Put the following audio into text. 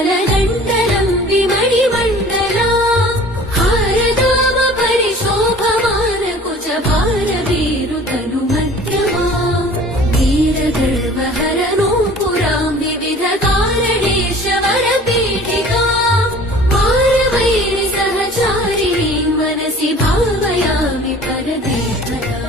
कमलगण्डलम् विमणिमण्डला हारदाम परिशोभमान कुचभारवीरुतनुमध्यमा वीरगर्वहरनूपुराम् विविधकारणेशवरपीठिका मारवैरि सहचारिणीं मनसि भावयामि परदेवता।